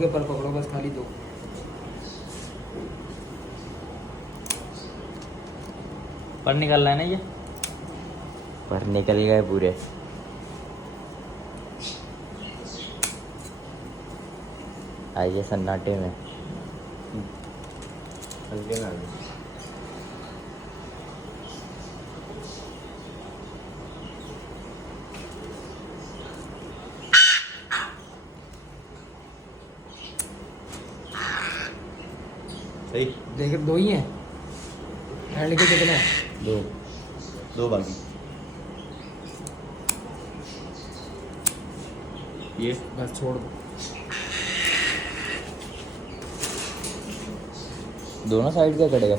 के पर पकड़ो बस खाली दो। पर निकल रहा है ना ये, पर निकल गए पूरे। आइए सन्नाटे में। हल्के में आ गए। सही। देख दो ही हैं। हैंड के कितने हैं? दो दो बाकी। ये बस छोड़ दो। दोनों साइड का कटेगा।